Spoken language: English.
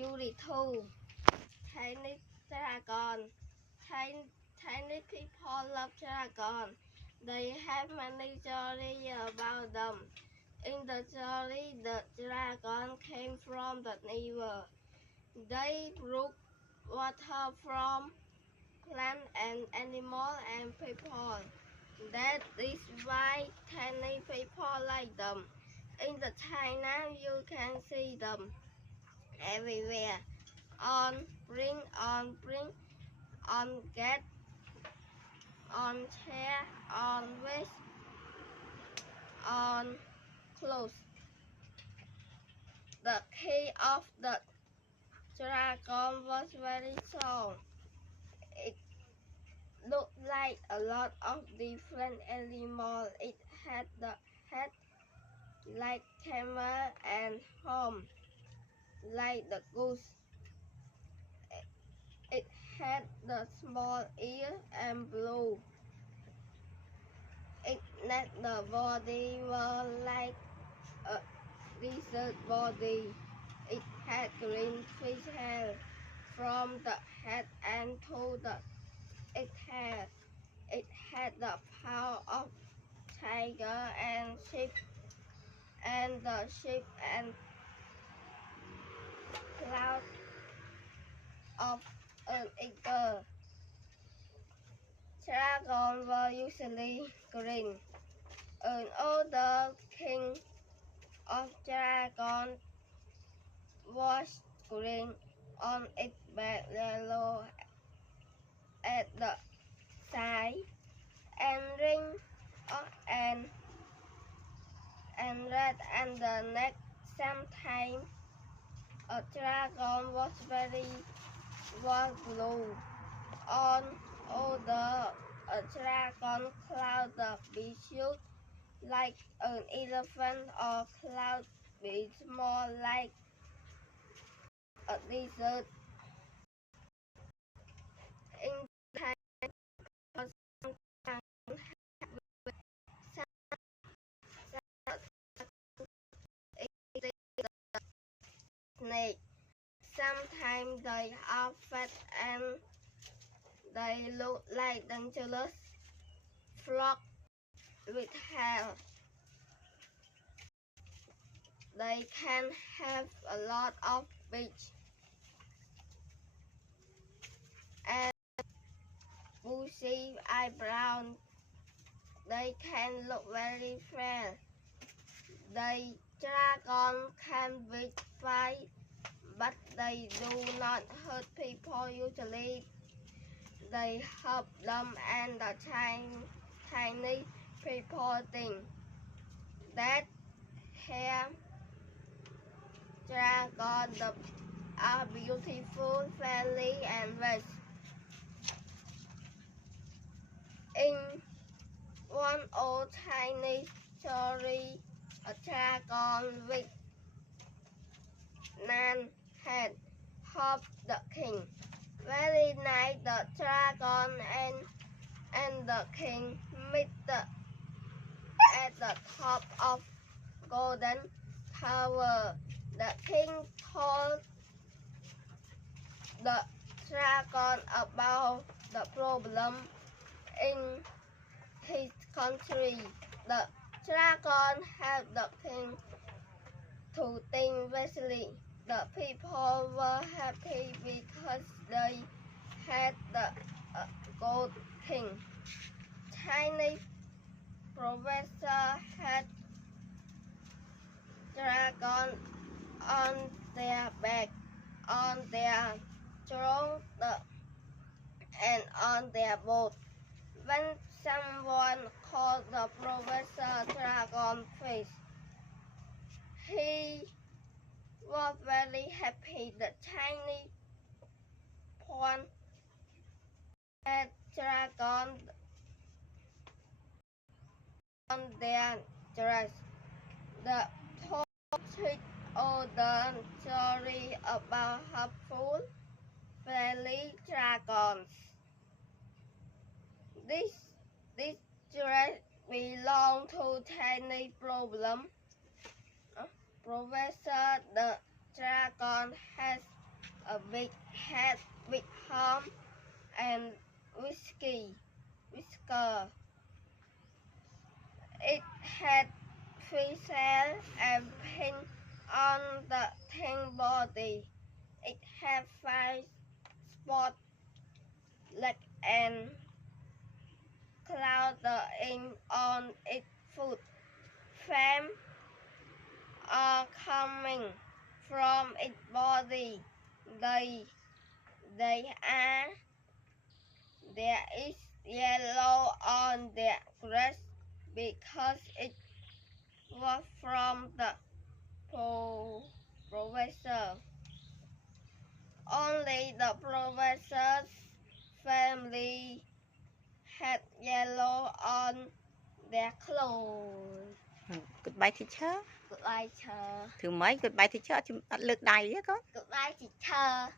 Unit 2 Tiny Dragon. Tiny people love dragon. They have many stories about them. In the story, the dragon came from the river. They broke water from plants and animals and people. That is why tiny people like them. In the China, you can see them everywhere. On brink, on gate, on chair, on waist, on clothes. The key of the dragon was very strong. It looked like a lot of different animals. It had the head like camel and horn like the goose. It had the small ear and blue. It had the body was like a lizard body. It had green fish hair from the head and to the hair. It had the power of tiger and sheep, and the sheep and cloud of an eagle. Dragons were usually green. An older king of dragons was green on its back, yellow at the side, and ring and red at the neck. Sometimes a dragon was blue. On older, a dragon cloud the beach like an elephant, or cloud beach more like a lizard. In time, snake. Sometimes they are fat and they look like dangerous flock with hair. They can have a lot of beach and bushy eyebrows. They can look very fair. The dragon can be fight, but they do not hurt people usually. They help them, and the tiny people think that hair dragons are beautiful, friendly, and wise. In one old tiny story, a dragon with nine heads helped the king. Very nice, the dragon and the king meet at the top of Golden Tower. The king told the dragon about the problem in his country. The dragon helped the king to think wisely. The people were happy because they had the gold king. Tiny professor had dragon on their back, on their throne, and on their boat. When someone called the professor Dragon Face, he was very happy. The tiny point had dragon on their dress. The poet told the story about helpful, friendly dragons. This dress belonged to Tiny Problem. Professor the dragon has a big head, big arm, and whisker. It had 3 cells and pin on the thin body. It had 5 spots, legs and claws on its foot. Flames are coming from its body. They are. There is yellow on their breast because it was from the professor. Only the professor's family had yellow on their clothes. Goodbye teacher. Goodbye teacher. Thứ mấy goodbye teacher chứ ăn lực đầy á con. Goodbye teacher.